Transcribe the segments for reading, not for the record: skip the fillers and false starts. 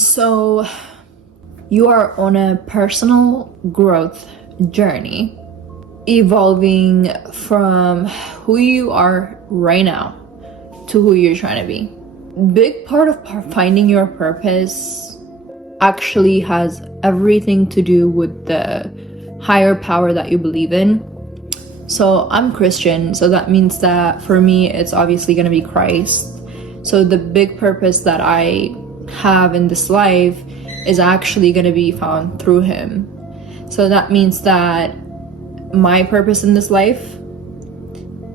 So, you are on a personal growth journey, evolving from who you are right now to who you're trying to be. Big part of finding your purpose actually has everything to do with the higher power that you believe in. So I'm Christian, so that means that for me it's obviously going to be Christ. So the big purpose that I have in this life is actually going to be found through him. So that means that my purpose in this life,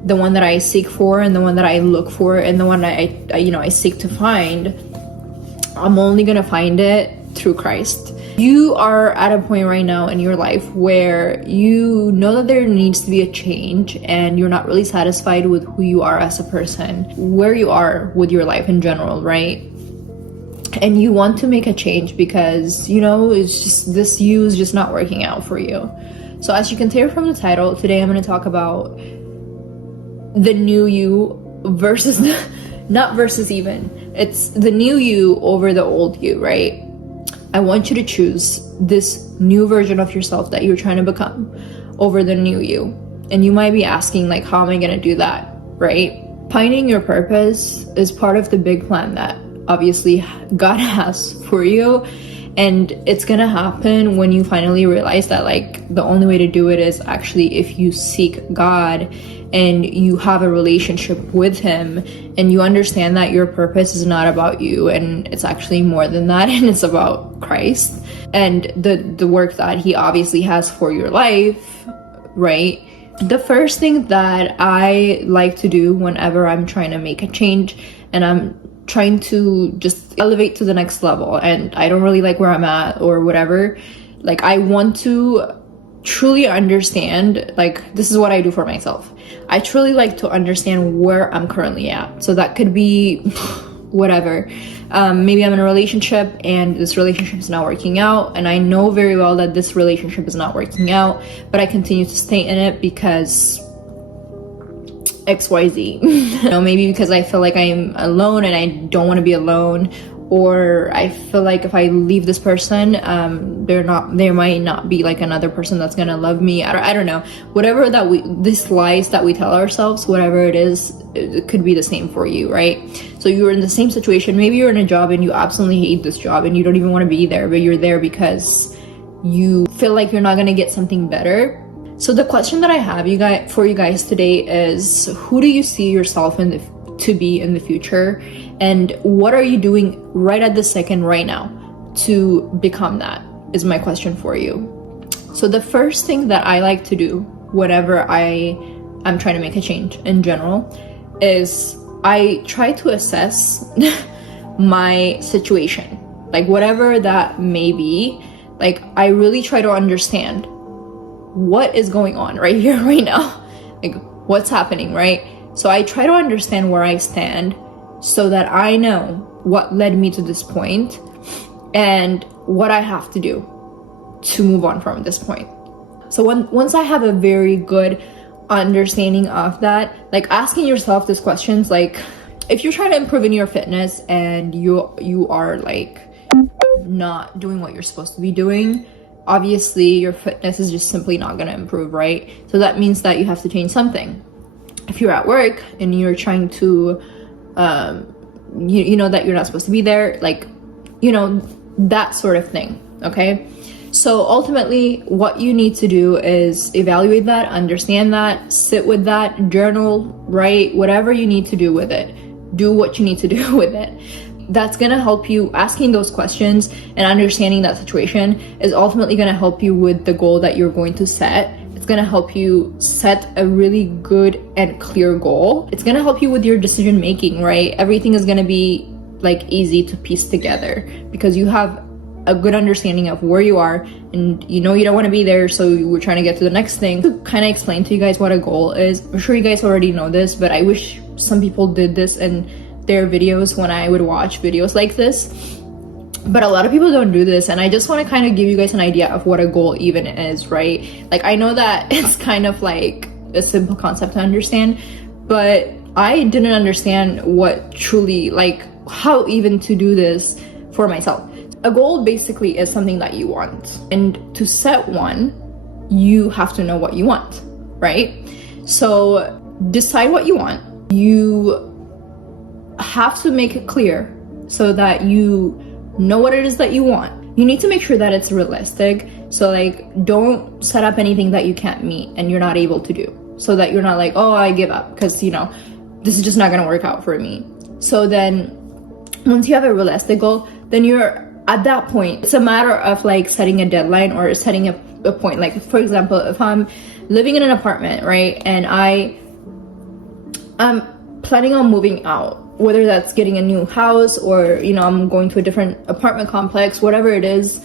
the one that I seek for and the one that I look for and the one I seek to find, I'm only going to find it through Christ. You are at a point right now in your life where you know that there needs to be a change and you're not really satisfied with who you are as a person, where you are with your life in general, right? And you want to make a change because, it's just this you is just not working out for you. So as you can tell from the title, today I'm going to talk about the new you versus, it's the new you over the old you, right? I want you to choose this new version of yourself that you're trying to become over the new you. And you might be asking, like, how am I going to do that, right? Finding your purpose is part of the big plan that obviously God has for you. And it's going to happen when you finally realize that, like, the only way to do it is actually if you seek God and you have a relationship with him and you understand that your purpose is not about you and it's actually more than that, and it's about Christ and the work that he obviously has for your life, right? The first thing that I like to do whenever I'm trying to make a change and I'm trying to just elevate to the next level and I don't really like where I'm at or whatever, like, I want to truly understand, like, this is what I do for myself. I truly like to understand where I'm currently at. So that could be whatever. Maybe I'm in a relationship and this relationship is not working out, and I know very well that this relationship is not working out, but I continue to stay in it because XYZ. Maybe because I feel like I'm alone and I don't want to be alone, or I feel like if I leave this person, there might not be like another person that's gonna love me. I don't know. Whatever these lies that we tell ourselves, whatever it is, it could be the same for you, right? So you're in the same situation. Maybe you're in a job and you absolutely hate this job and you don't even want to be there, but you're there because you feel like you're not gonna get something better. So the question that I have for you guys today is, who do you see yourself to be in the future, and what are you doing right at this second right now to become that, is my question for you. So the first thing that I like to do whenever I'm trying to make a change in general is I try to assess my situation, like whatever that may be. Like, I really try to understand what is going on right here, right now, like what's happening, right? So I try to understand where I stand so that I know what led me to this point and what I have to do to move on from this point. So once I have a very good understanding of that, like asking yourself these questions, like if you're trying to improve in your fitness and you are like not doing what you're supposed to be doing, obviously your fitness is just simply not going to improve, right? So that means that you have to change something. If you're at work and you're trying to, you know that you're not supposed to be there, like, that sort of thing, okay? So ultimately, what you need to do is evaluate that, understand that, sit with that, journal, write, whatever you need to do with it. Do what you need to do with it. That's gonna help you. Asking those questions and understanding that situation is ultimately gonna help you with the goal that you're going to set. It's gonna help you set a really good and clear goal. It's gonna help you with your decision making, right? Everything is gonna be like easy to piece together because you have a good understanding of where you are and you don't want to be there, so we're trying to get to the next thing. To kind of explain to you guys what a goal is, I'm sure you guys already know this, but I wish some people did this in their videos when I would watch videos like this. But a lot of people don't do this, and I just want to kind of give you guys an idea of what a goal even is, right? Like, I know that it's kind of like a simple concept to understand, but I didn't understand what truly, like, how even to do this for myself. a goal basically is something that you want. And to set one, you have to know what you want, right? So decide what you want. You have to make it clear so that you know what it is that you want. You need to make sure that it's realistic. So like, don't set up anything that you can't meet and you're not able to do, so that you're not like, oh, I give up because, you know, this is just not gonna work out for me. So then once you have a realistic goal, then you're at that point, it's a matter of like setting a deadline or setting a point. Like, for example, if I'm living in an apartment, right, and I'm planning on moving out, whether that's getting a new house or, you know, I'm going to a different apartment complex, whatever it is,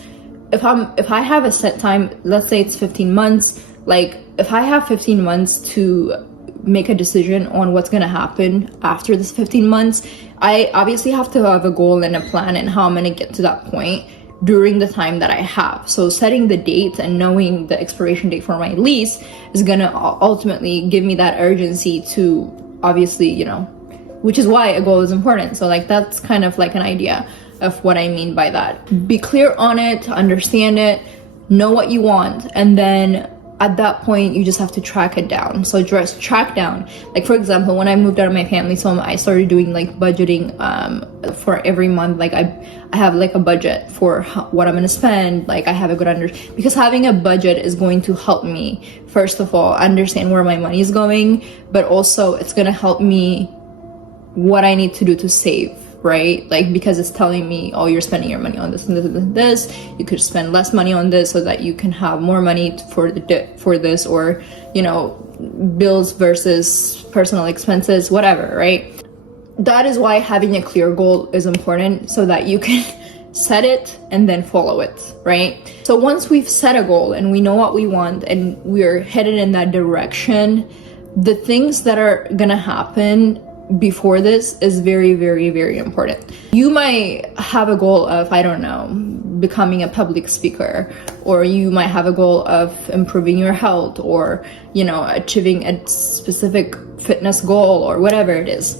if I have a set time, let's say it's 15 months, like if I have 15 months to make a decision on what's going to happen after this 15 months, I obviously have to have a goal and a plan and how I'm going to get to that point during the time that I have. So setting the date and knowing the expiration date for my lease is going to ultimately give me that urgency to obviously, you know, which is why a goal is important. So like, that's kind of like an idea of what I mean by that. Be clear on it, understand it, know what you want, and then at that point you just have to track it down. So just track down, like for example, when I moved out of my family's home, I started doing like budgeting for every month. Like I have like a budget for what I'm gonna spend. Like I have a good because having a budget is going to help me, first of all, understand where my money is going, but also it's gonna help me what I need to do to save, right? Like, because it's telling me, oh, you're spending your money on this and this and this. You could spend less money on this so that you can have more money for this, or, you know, bills versus personal expenses, whatever, right? That is why having a clear goal is important, so that you can set it and then follow it, right? So once we've set a goal and we know what we want and we're headed in that direction, the things that are gonna happen before this is very, very, very important. You might have a goal of, I don't know, becoming a public speaker, or you might have a goal of improving your health, or, you know, achieving a specific fitness goal, or whatever it is.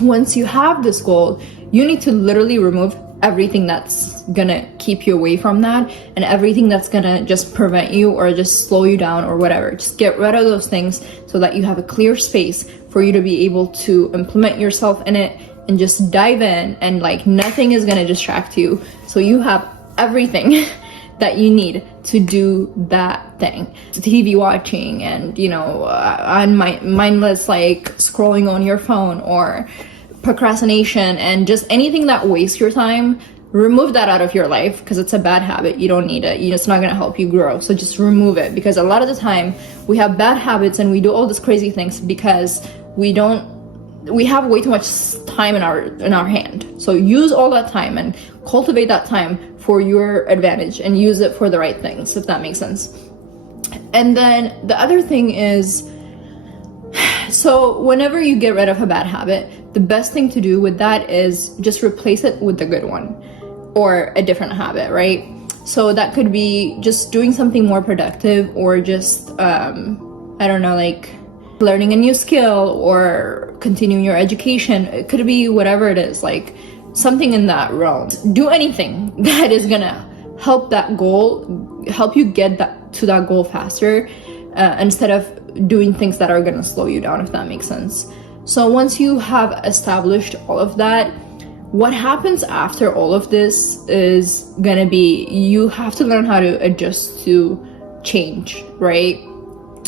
Once you have this goal, you need to literally remove everything that's gonna keep you away from that, and everything that's gonna just prevent you or just slow you down or whatever. Just get rid of those things so that you have a clear space for you to be able to implement yourself in it and just dive in, and like nothing is gonna distract you. So you have everything that you need to do that thing. TV watching and, you know, mindless like scrolling on your phone, or procrastination and just anything that wastes your time, remove that out of your life, because it's a bad habit. You don't need it. It's not going to help you grow. So just remove it, because a lot of the time we have bad habits and we do all these crazy things because we have way too much time in our hand. So use all that time and cultivate that time for your advantage and use it for the right things, if that makes sense. And then the other thing is, so whenever you get rid of a bad habit, the best thing to do with that is just replace it with a good one or a different habit, right? So that could be just doing something more productive, or just, I don't know, like learning a new skill or continuing your education. It could be whatever it is, like something in that realm. Do anything that is gonna help that goal, help you get to that goal faster, instead of doing things that are gonna slow you down, if that makes sense. So once you have established all of that, what happens after all of this is gonna be, you have to learn how to adjust to change, right?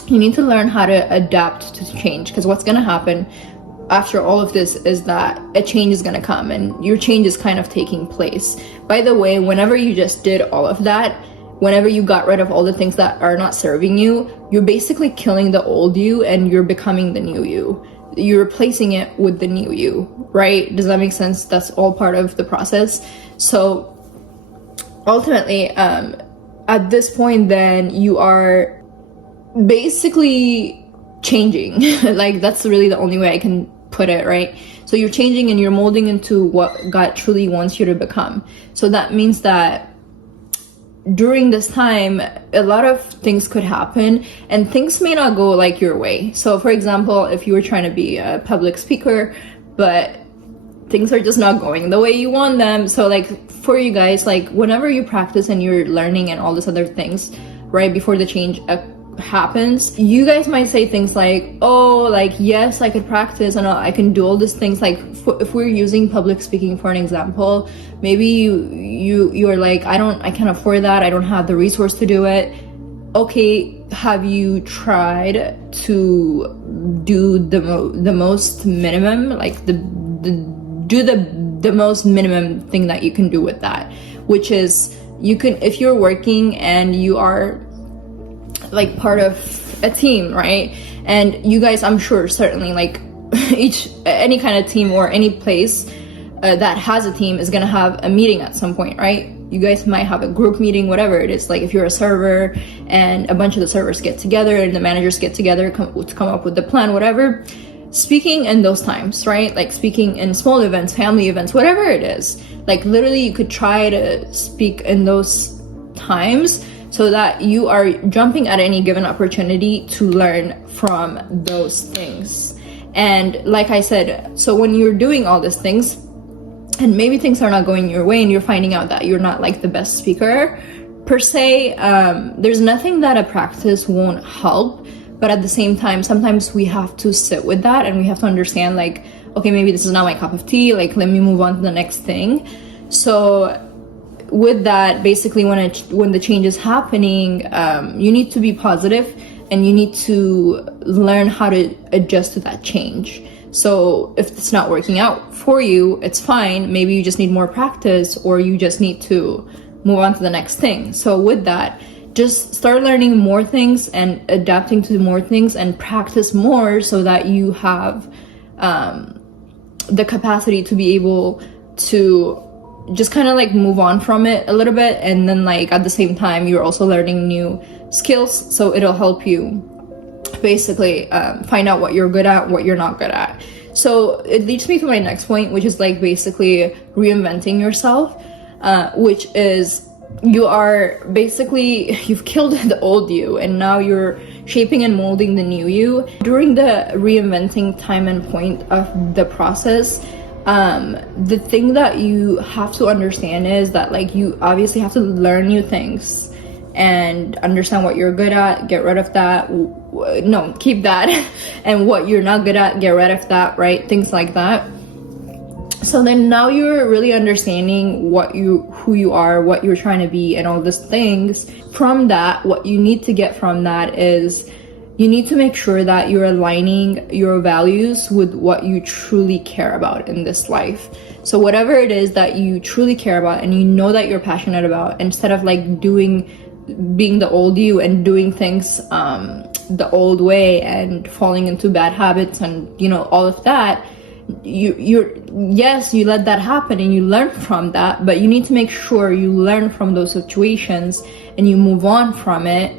You need to learn how to adapt to change, because what's gonna happen after all of this is that a change is gonna come, and your change is kind of taking place. By the way, whenever you just did all of that, whenever you got rid of all the things that are not serving you, you're basically killing the old you and you're becoming the new you. You're replacing it with the new you, right? Does that make sense? That's all part of the process. So ultimately, at this point, then you are basically changing. Like, that's really the only way I can put it, right? So you're changing and you're molding into what God truly wants you to become. So that means that during this time, a lot of things could happen and things may not go like your way. So for example, if you were trying to be a public speaker, but things are just not going the way you want them. So like for you guys, like whenever you practice and you're learning and all these other things right before the change happens, you guys might say things like, oh, like yes, I could practice and I can do all these things. Like if we're using public speaking for an example, maybe you're like, I can't afford that, I don't have the resource to do it. Okay, have you tried to do the most minimum, like the most minimum thing that you can do with that, which is you can, if you're working and you are like part of a team, right? And you guys, I'm sure certainly like any kind of team or any place that has a team is gonna have a meeting at some point, right? You guys might have a group meeting, whatever it is. Like if you're a server and a bunch of the servers get together and the managers get together to come up with the plan, whatever. Speaking in those times, right? Like speaking in small events, family events, whatever it is. Like literally you could try to speak in those times so that you are jumping at any given opportunity to learn from those things. And like I said, so when you're doing all these things and maybe things are not going your way and you're finding out that you're not like the best speaker per se, there's nothing that a practice won't help. But at the same time, sometimes we have to sit with that and we have to understand like, okay, maybe this is not my cup of tea, like let me move on to the next thing. So with that, basically when the change is happening, you need to be positive and you need to learn how to adjust to that change. So if it's not working out for you, it's fine. Maybe you just need more practice or you just need to move on to the next thing. So with that, just start learning more things and adapting to more things and practice more so that you have the capacity to be able to just kind of like move on from it a little bit. And then like at the same time, you're also learning new skills. So it'll help you basically find out what you're good at, what you're not good at. So it leads me to my next point, which is like basically reinventing yourself, which is you've killed the old you and now you're shaping and molding the new you. During the reinventing time and point of the process, the thing that you have to understand is that like you obviously have to learn new things and understand what you're good at, get rid of that, no, keep that, and what you're not good at, get rid of that, right? Things like that. So then now you're really understanding who you are, what you're trying to be, and all these things. From that, what you need to get from that is you need to make sure that you're aligning your values with what you truly care about in this life. So whatever it is that you truly care about and you know that you're passionate about, instead of like being the old you and doing things the old way and falling into bad habits and all of that, you let that happen and you learn from that, but you need to make sure you learn from those situations and you move on from it,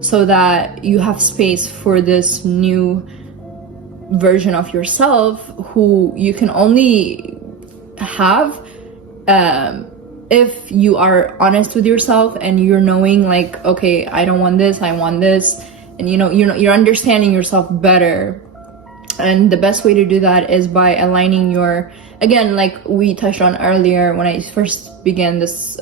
so that you have space for this new version of yourself who you can only have if you are honest with yourself and you're knowing like, okay, I don't want this, I want this, and you're understanding yourself better. And the best way to do that is by aligning again, like we touched on earlier when I first began this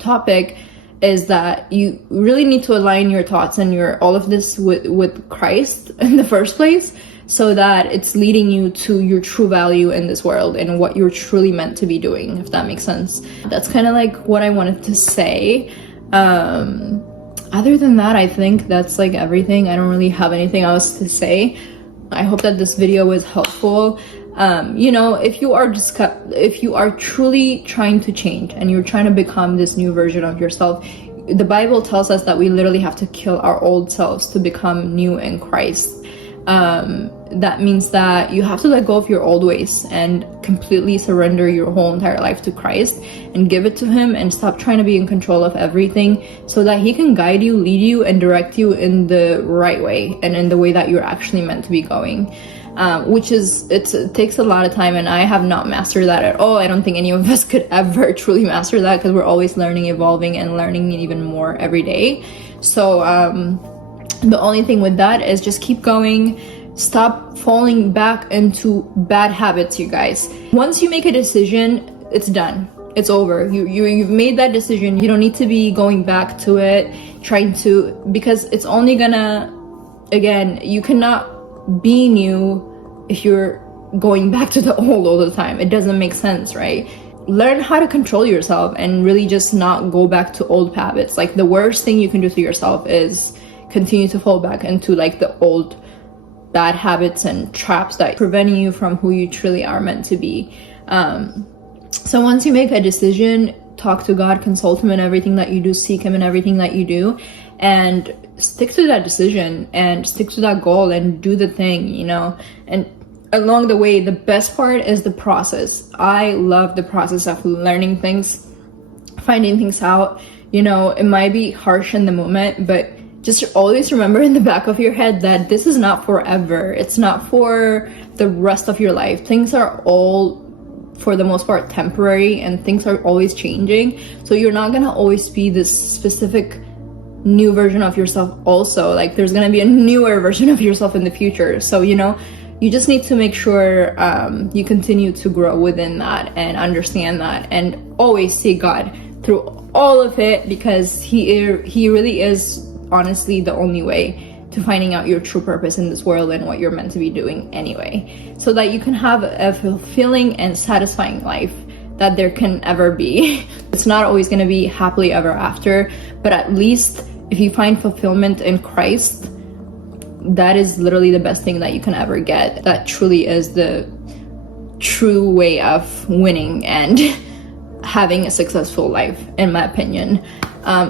topic, is that you really need to align your thoughts and all of this with Christ in the first place, so that it's leading you to your true value in this world and what you're truly meant to be doing, if that makes sense. That's kind of like what I wanted to say. Other than that, I think that's like everything. I don't really have anything else to say. I hope that this video was helpful. If you are truly trying to change and you're trying to become this new version of yourself, the Bible tells us that we literally have to kill our old selves to become new in Christ. That means that you have to let go of your old ways and completely surrender your whole entire life to Christ and give it to Him, and stop trying to be in control of everything, so that He can guide you, lead you, and direct you in the right way and in the way that you're actually meant to be going. It takes a lot of time, and I have not mastered that at all. I don't think any of us could ever truly master that, because we're always learning, evolving, and learning even more every day. So the only thing with that is just keep going, stop falling back into bad habits, you guys. Once you make a decision, it's done. It's over. You've made that decision. You don't need to be going back to it, because it's only gonna, again, you cannot be new if you're going back to the old all the time. It doesn't make sense, right? Learn how to control yourself and really just not go back to old habits. Like, the worst thing you can do to yourself is continue to fall back into like the old bad habits and traps that preventing you from who you truly are meant to be. So once you make a decision, talk to God, consult him in everything that you do, seek him in everything that you do, and stick to that decision and stick to that goal and do the thing, you know. And along the way, the best part is the process. I love the process of learning things, finding things out. You know, it might be harsh in the moment, but just always remember in the back of your head that this is not forever. It's not for the rest of your life. Things are all, for the most part, temporary, and things are always changing. So you're not gonna always be this specific new version of yourself also. Like, there's gonna be a newer version of yourself in the future. So, you know, you just need to make sure you continue to grow within that and understand that, and always seek God through all of it, because he really is honestly the only way to finding out your true purpose in this world and what you're meant to be doing anyway, so that you can have a fulfilling and satisfying life that there can ever be. It's not always going to be happily ever after, but at least if you find fulfillment in Christ, that is literally the best thing that you can ever get. That truly is the true way of winning and having a successful life, in my opinion.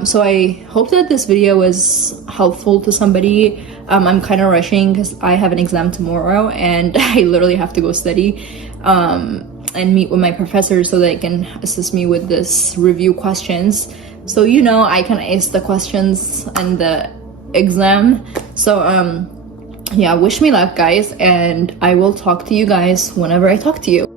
So I hope that this video was helpful to somebody. I'm kind of rushing because I have an exam tomorrow and I literally have to go study and meet with my professor so they can assist me with this review questions. So, you know, I can ace the questions and the exam. So yeah, wish me luck, guys, and I will talk to you guys whenever I talk to you.